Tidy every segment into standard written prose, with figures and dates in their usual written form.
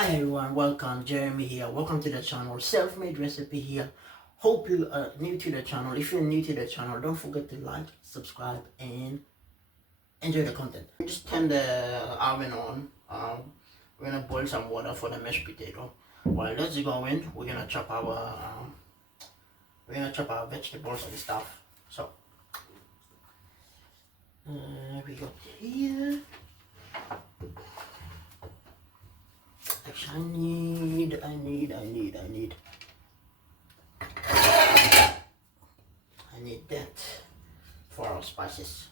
Hi everyone, welcome. Jeremy here. Welcome to the channel. Self-made recipe here. Hope you are new to the channel. If you're new to the channel, don't forget to like, subscribe, and enjoy the content. Just turn the oven on. We're gonna boil some water for the mashed potato. While that's going, we're gonna chop our vegetables and stuff. So we got here. Actually, I need that for our spices.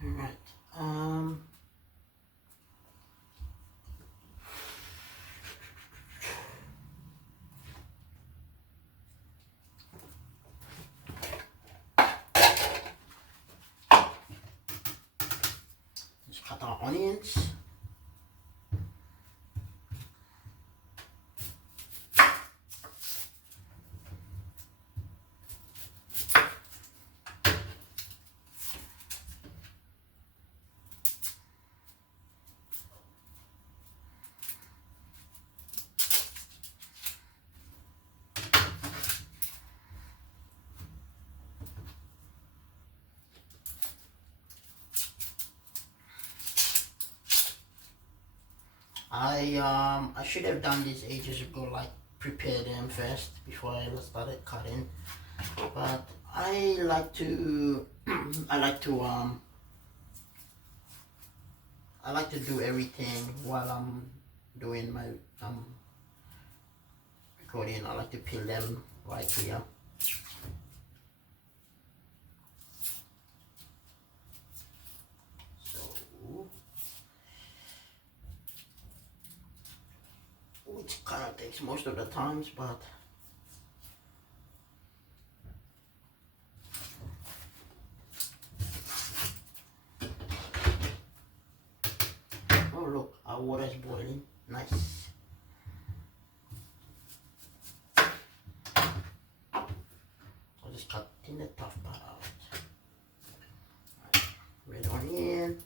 Alright. Let's cut our onions. I should have done this ages ago, like prepare them first before I started cutting. But I like to I like to do everything while I'm doing my recording. I like to peel them right here. Which kind of takes most of the times, but oh look, our water is boiling. Nice. I'll just cut in the tough part out. Red onion.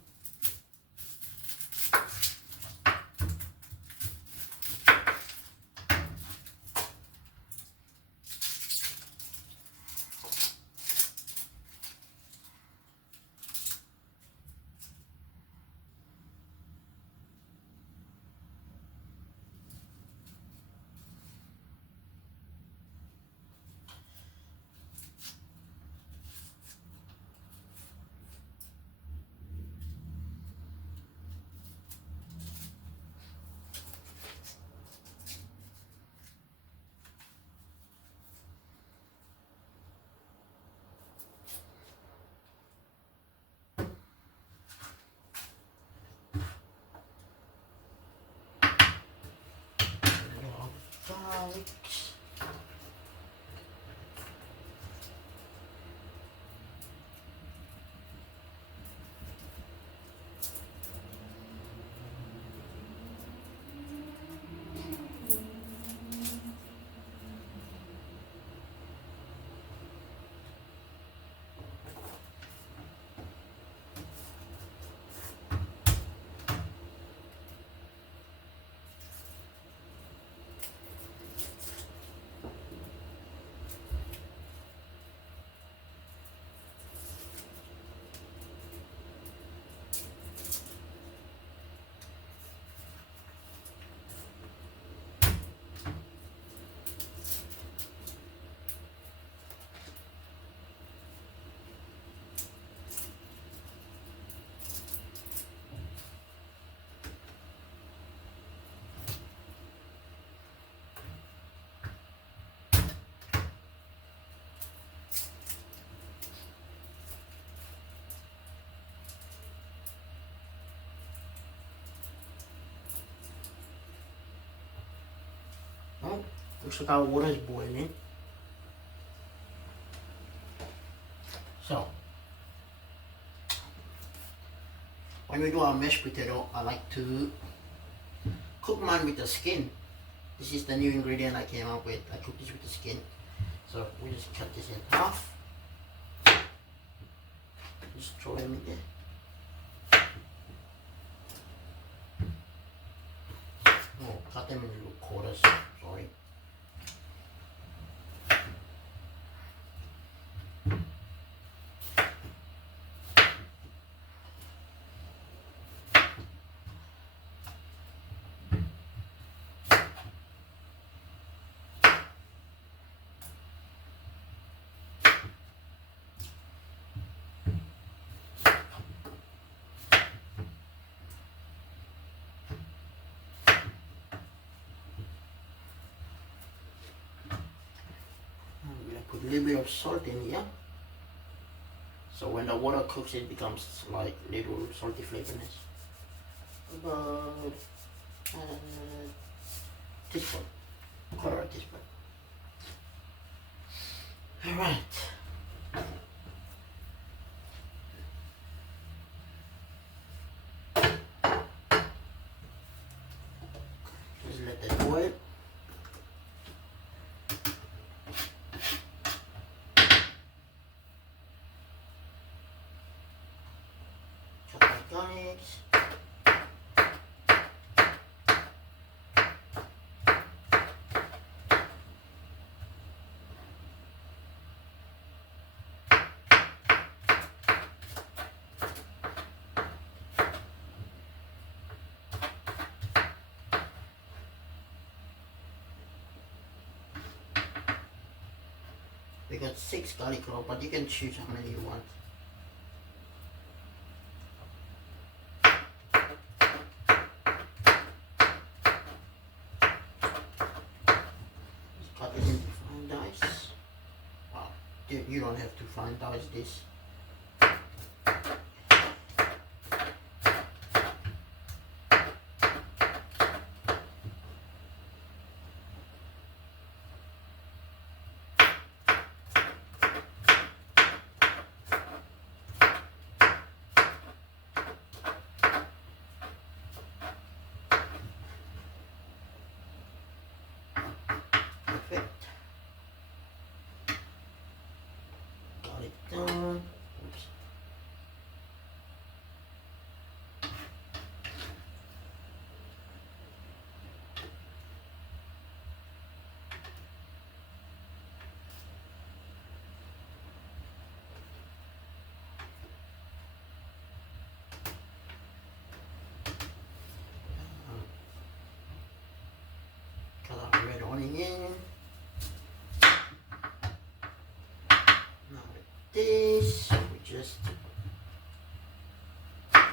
Garlic. Oh, looks like our water is boiling. So, when we do our mashed potato, I like to cook mine with the skin. This is the new ingredient I came up with. I cook this with the skin. So we just cut this in half. Just throw them in there. Oh, cut them in little quarters. Sorry. Put a little bit of salt in here, so when the water cooks it becomes like little salty flavorness. About teaspoon, quarter of a teaspoon. All right. Just let that boil. Garlics. We got 6 garlic cloves, but you can choose how many you want. Cut it into fine dice. Wow, you don't have to fine dice this. Perfect. Got it done. Oops. Cut out the red onion. Now with this, we just cut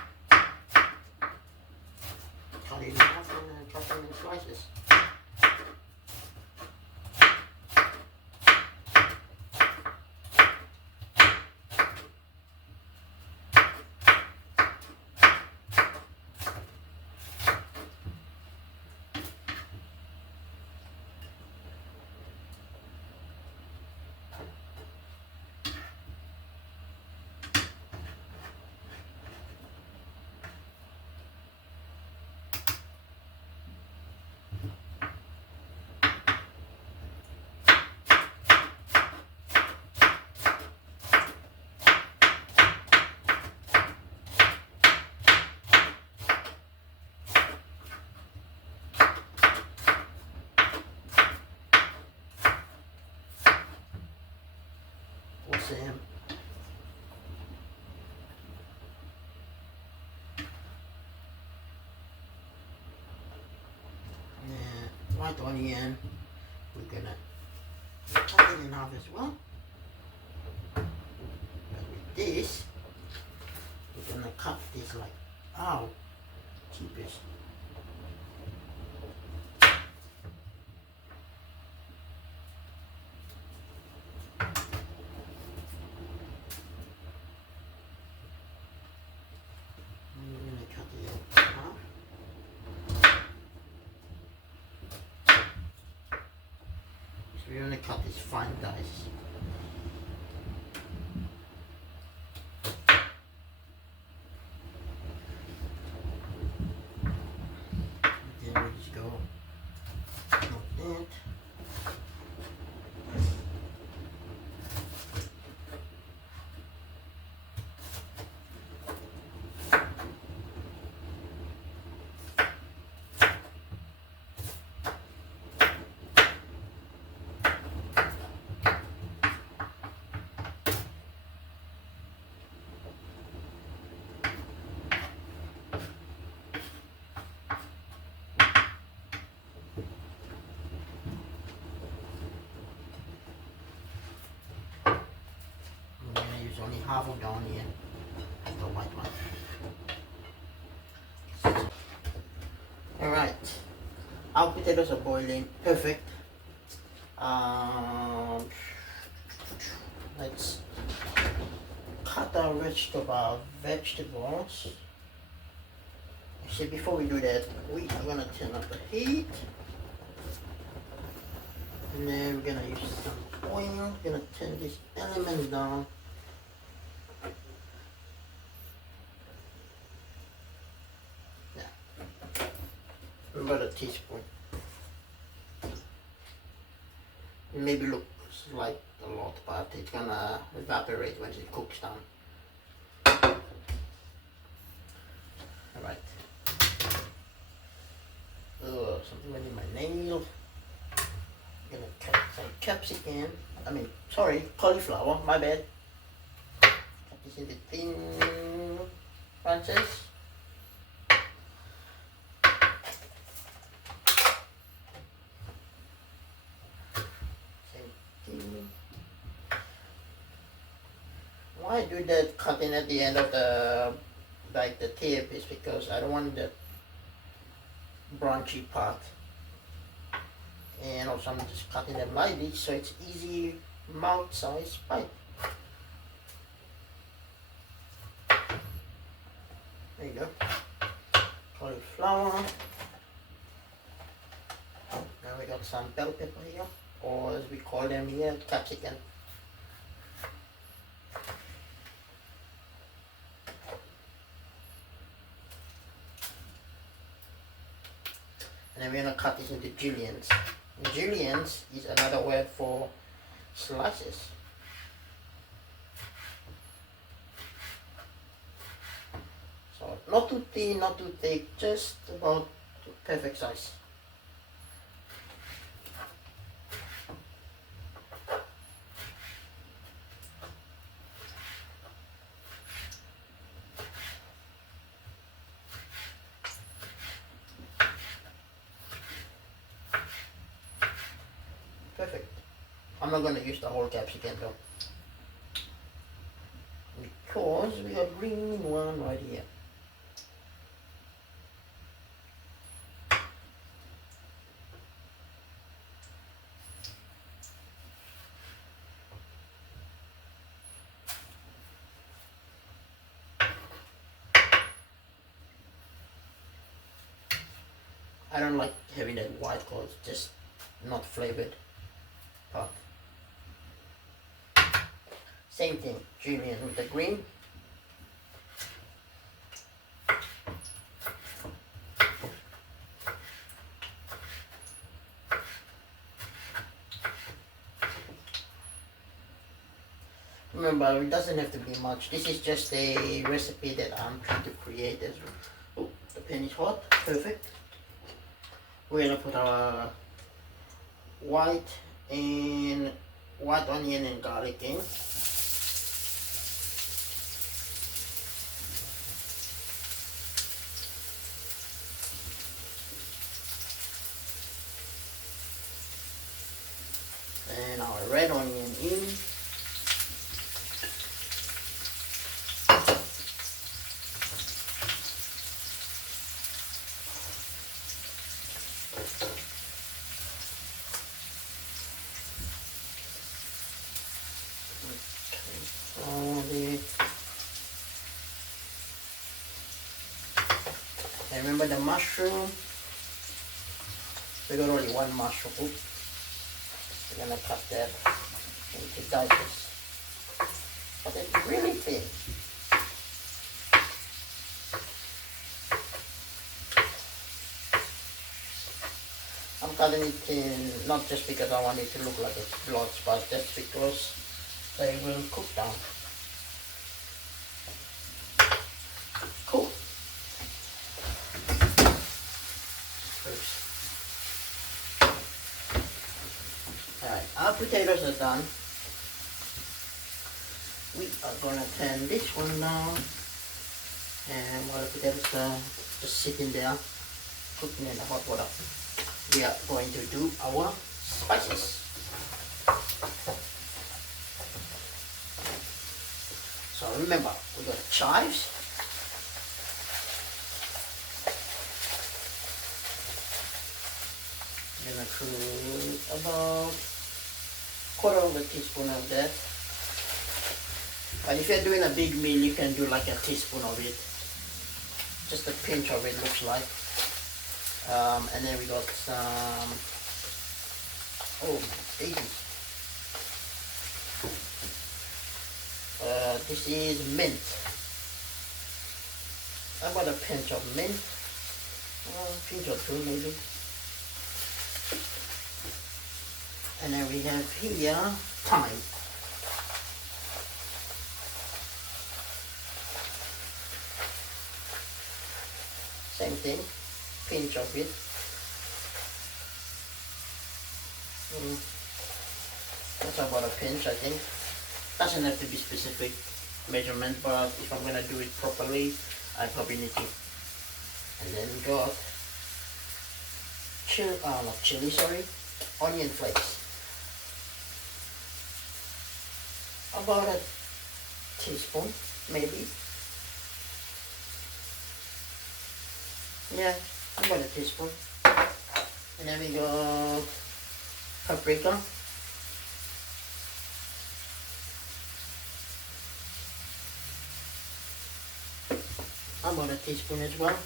it in half and cut them in slices. Sam. White onion, we're gonna cut it in half as well. And with this, we're gonna cut this like, ow, cheapest. We're going to cut this fine dice. half of the onion, the white one. Alright, our potatoes are boiling, perfect. Let's cut our vegetables. Actually, before we do that, we are gonna turn up the heat. And then we're gonna use some oil. We're gonna turn this element down. Yeah. About a teaspoon. It maybe looks like a lot, but it's gonna evaporate when it cooks down. Alright. Something went in my nail. I'm gonna cut some capsicum. Cauliflower, my bad. Cut this into thin branches. Why I do that cutting at the end of the tip is because I don't want the branchy part, and also I'm just cutting them lightly so it's easy mouth size bite. There you go. Cauliflower. Now we got some bell pepper here, or as we call them here, capsicum. And then we're gonna cut this into juliennes. Juliennes is another word for slices. So not too thin, not too thick, just about the perfect size. Perfect. I'm not going to use the whole capsicum though, because we got green one right here. I don't like having that white because it's just not flavored. But same thing, julienne with the green. Remember, it doesn't have to be much. This is just a recipe that I'm trying to create as well. Oh, the pan is hot, perfect. We're gonna put our white onion and garlic in. And our red onion in. And remember the mushroom, we got only one mushroom. Oops. We're gonna cut that into dices, but it's really thin. I'm cutting it thin not just because I want it to look like a lot, but just because they will cook down. Cool. Alright, our potatoes are done. We are gonna turn this one down, and while the potatoes are just sitting there cooking in the hot water, we are going to do our spices. So remember, we got chives. I'm gonna put about quarter of a teaspoon of that. But if you're doing a big meal, you can do like a teaspoon of it. Just a pinch of it looks like. And then we got some, oh baby. This is mint. About a pinch of mint. Pinch or two maybe. And then we have here thyme. Same thing, pinch of it. That's about a pinch, I think. Doesn't have to be specific measurement, but if I'm gonna do it properly, I probably need to. And then we got not chili, sorry, onion flakes. About a teaspoon, maybe. Yeah, about a teaspoon. And then we got paprika. About a teaspoon as well.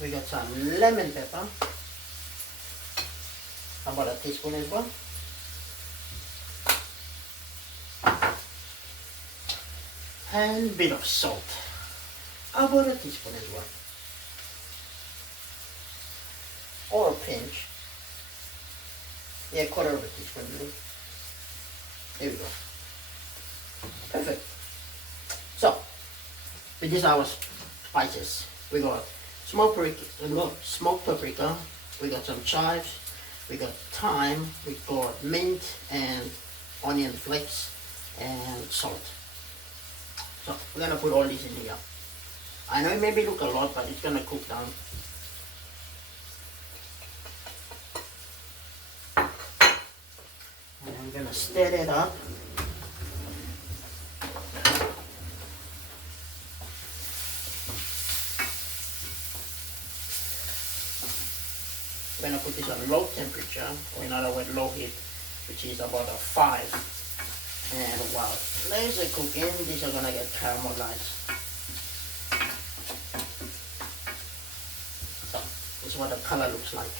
We got some lemon pepper. About a teaspoon as well. And a bit of salt. About a teaspoon as well. Or a pinch. Yeah, quarter of a teaspoon really. There we go. Perfect. So, with these our spices, we got smoked paprika, we got some chives, we got thyme, we got mint and onion flakes and salt. So we're gonna put all these in here. I know it maybe look a lot, but it's gonna cook down. And I'm gonna stir it up. We're gonna put this on low temperature, or in other words, low heat, which is about a 5. And while these are cooking, these are gonna get caramelized. So this is what the color looks like.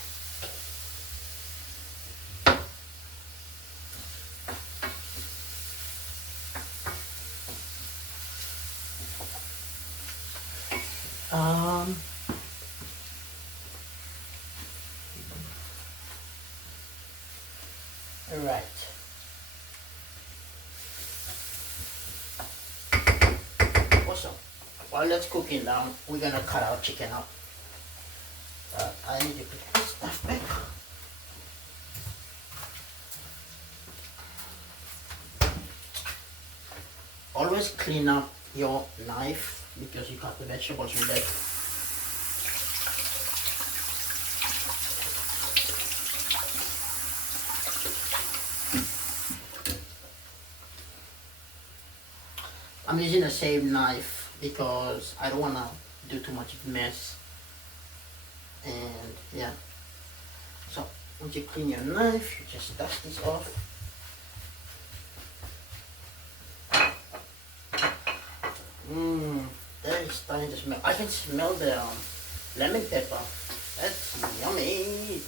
All right. Awesome. While that's cooking down, we're gonna cut our chicken up. I need to put this stuff back. Always clean up your knife because you cut the vegetables with it. I'm using the same knife because I don't want to do too much mess. And yeah, so once you clean your knife, you just dust this off. That is starting to smell. I can smell the lemon pepper. That's yummy.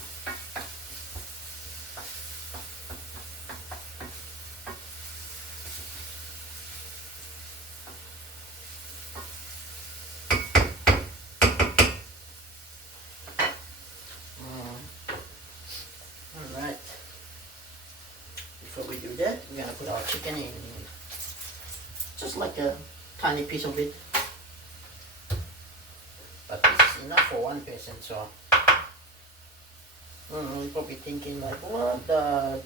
Alright. Before we do that, we're gonna put our chicken in. Just like a tiny piece of it. But it's enough for one person, so you're probably thinking like, what the?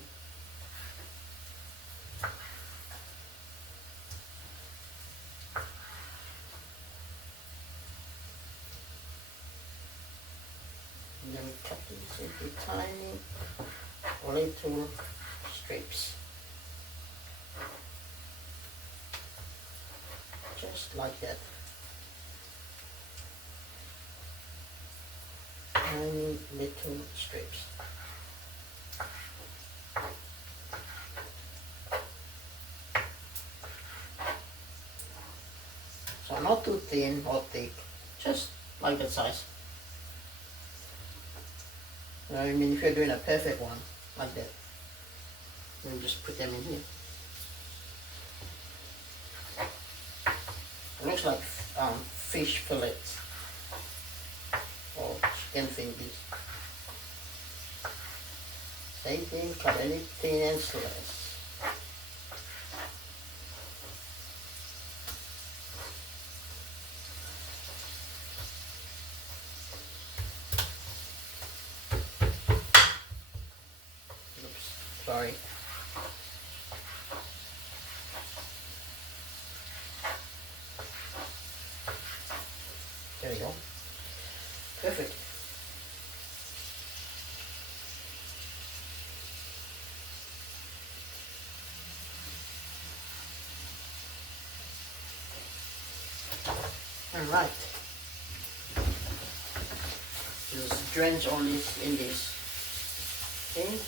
And then we cut these into tiny little strips. just like that. Tiny little strips. So not too thin or thick, just like that size. You know what I mean? If you're doing a perfect one, like that, then just put them in here. It looks like fish fillets or chicken fingers. Same thing, cut anything and slice. Oops, sorry. There we go. Perfect. Alright. Just drench all this in this. Okay.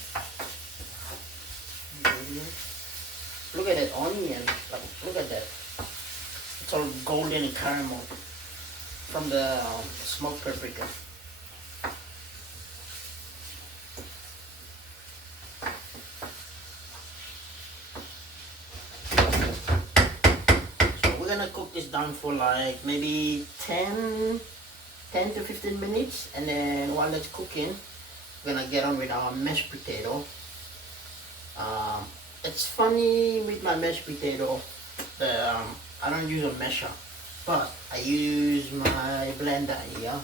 Look at that onion. Like, look at that. It's all golden and caramel from the smoked paprika. So we're gonna cook this down for like maybe 10 to 15 minutes, and then while it's cooking, we're gonna get on with our mashed potato. It's funny with my mashed potato, I don't use a masher, but I use my blender here.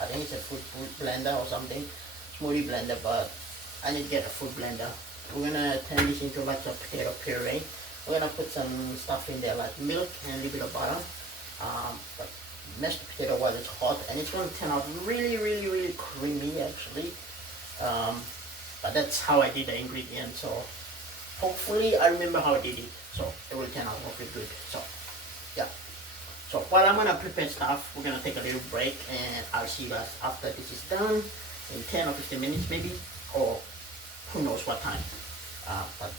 I think it's a food blender or something, smoothie blender, but I need to get a food blender. We're gonna turn this into like a potato puree. We're gonna put some stuff in there like milk and a little bit of butter. But mashed potato while it's hot, and it's gonna turn out really creamy actually. But that's how I did the ingredients, so hopefully I remember how I did it, so it will turn out hopefully good. So yeah, so while I'm gonna prepare stuff, we're gonna take a little break, and I'll see you guys after this is done in 10 or 15 minutes maybe, or who knows what time. But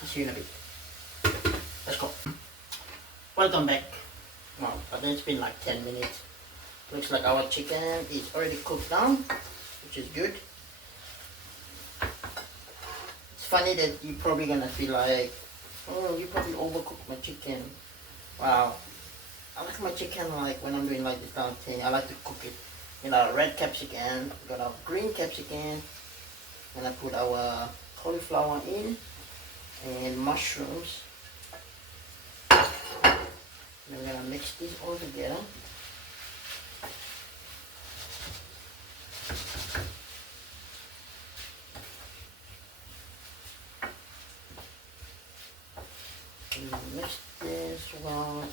I'll see you in a bit. Let's go. Welcome back. Well, I think it's been like 10 minutes. Looks like our chicken is already cooked down, which is good. It's funny that you're probably gonna feel like, oh, you probably overcooked my chicken. Wow, I like my chicken like when I'm doing like this kind of thing. I like to cook it. You know, red capsicum, got our green capsicum, and I put our cauliflower in, and mushrooms. And I'm gonna mix this all together. Mix this well.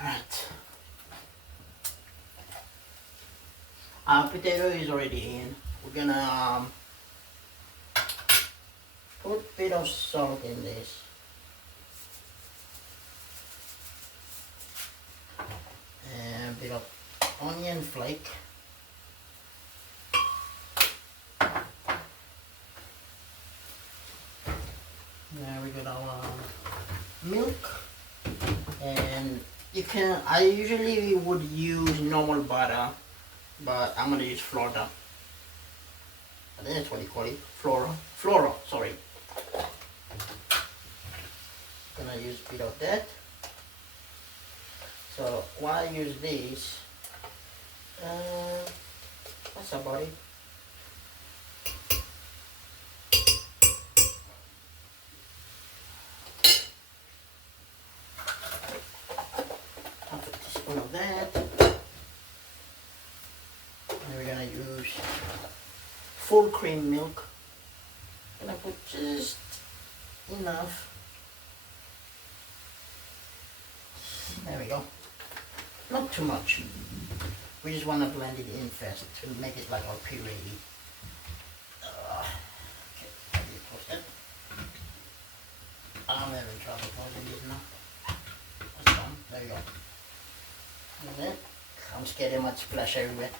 Alright. Our potato is already in. We're gonna put a bit of salt in this. And a bit of onion flake. Now we got our milk, and you can, I usually would use normal butter, but I'm gonna use Florida. I think that's what you call it, Flora, sorry. Gonna use a bit of that. So while I use this, that's about it. Half a teaspoon of that. And we're gonna use full cream milk. I'm gonna put just enough. There we go. Not too much. We just want to blend it in first to make it like our puree. Okay, how do you close it? I'm having trouble closing this now. That's done. There you go. And then I'm scared it might splash everywhere.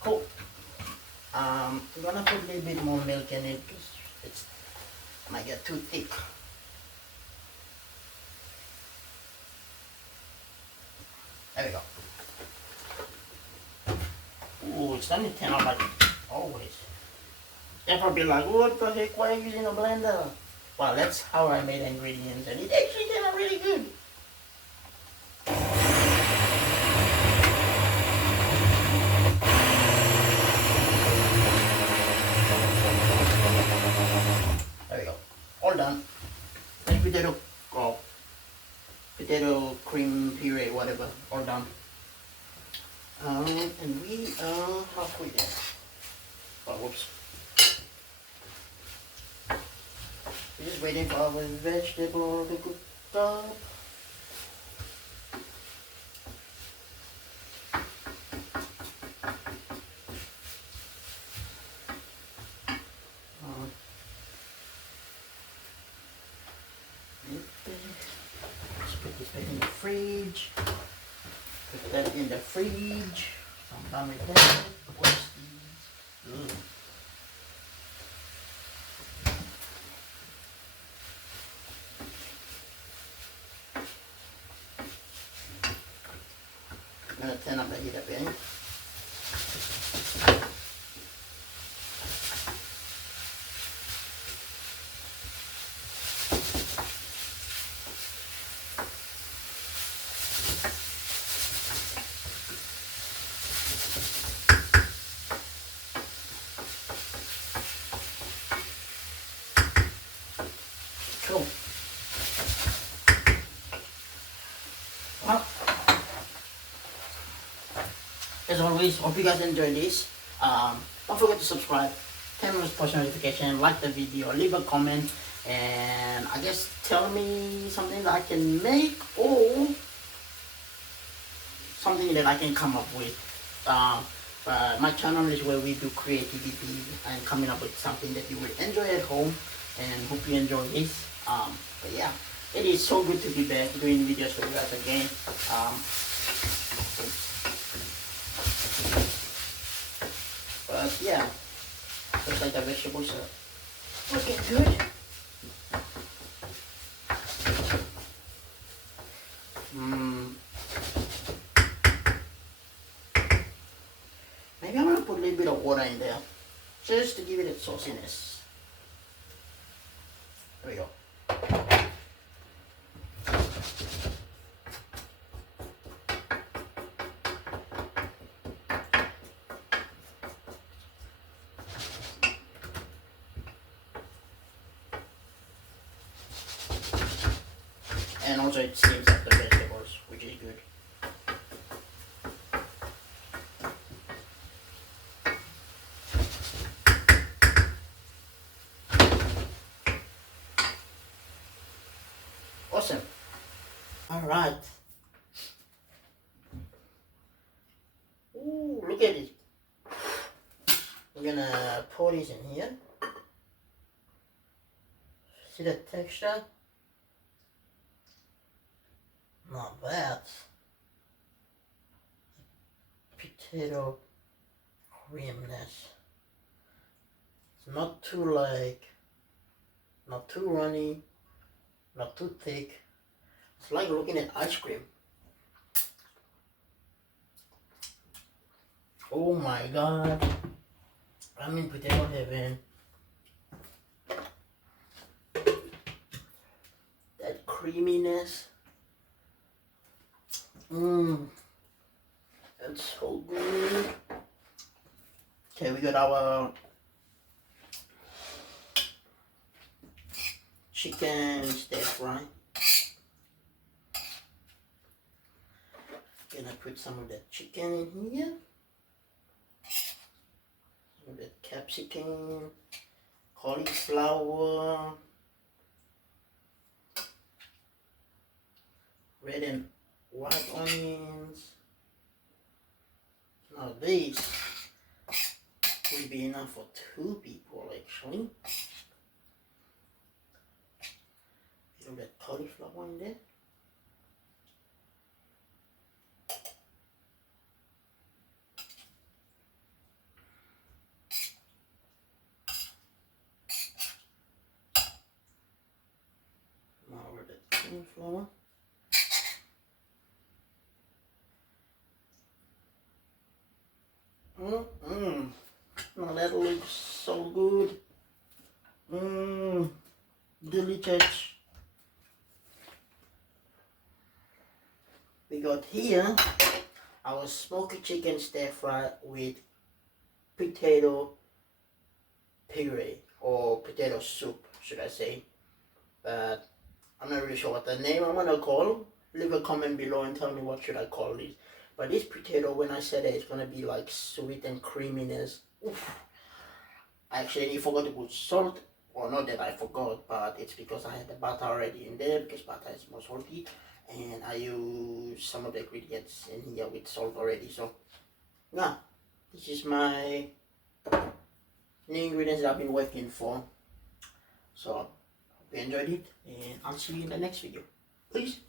Cool. I'm gonna put a little bit more milk in it because it might get too thick. There we go. Ooh, it's starting to turn out like always. They're probably like, what the heck, why are you using a blender? Well, that's how I made ingredients and it actually turned out really good. There we go. All done. Like potato cream puree, whatever. All done. And we are halfway there. Oh, whoops. We're just waiting for our vegetable to cook up. Let's put this back in the fridge. Put that in the fridge. I'm done with that. What's these? I'm gonna turn up the heat a bit. Cool. Well, as always, hope you guys enjoyed this. Don't forget to subscribe, turn on post notification, like the video, leave a comment, and I guess tell me something that I can make or something that I can come up with. My channel is where we do creativity and coming up with something that you will enjoy at home, and hope you enjoy this. But yeah, it is so good to be back doing videos for you guys again. But yeah, looks like the vegetables are looking good. Maybe I'm gonna put a little bit of water in there just to give it a sauciness. There we go. And also it steams up the vegetables, which is good. Awesome. Alright. Ooh, look at it. We're gonna pour this in here. See the texture? Not bad. Potato creaminess. It's not too not too runny, not too thick. It's like looking at ice cream. Oh my god. I'm in potato heaven. That creaminess. That's so good. Okay, we got our chicken stir fry. Gonna put some of the chicken in here. Some of the capsicum, cauliflower, red and white onions. Now this will be enough for 2 people actually. Put that cauliflower in there. Now with the cauliflower. Now that looks so good. Delicious. We got here our smoky chicken stir fry with potato puree or potato soup, should I say. But I'm not really sure what the name I'm gonna call. Leave a comment below and tell me what should I call this. But this potato, when I said it, it's gonna be like sweet and creaminess. Oof. I actually forgot to put salt, or not that I forgot, but it's because I had the butter already in there, because butter is more salty, and I use some of the ingredients in here with salt already. So now this is my new ingredients that I've been working for. So hope you enjoyed it, and I'll see you in the next video. Please.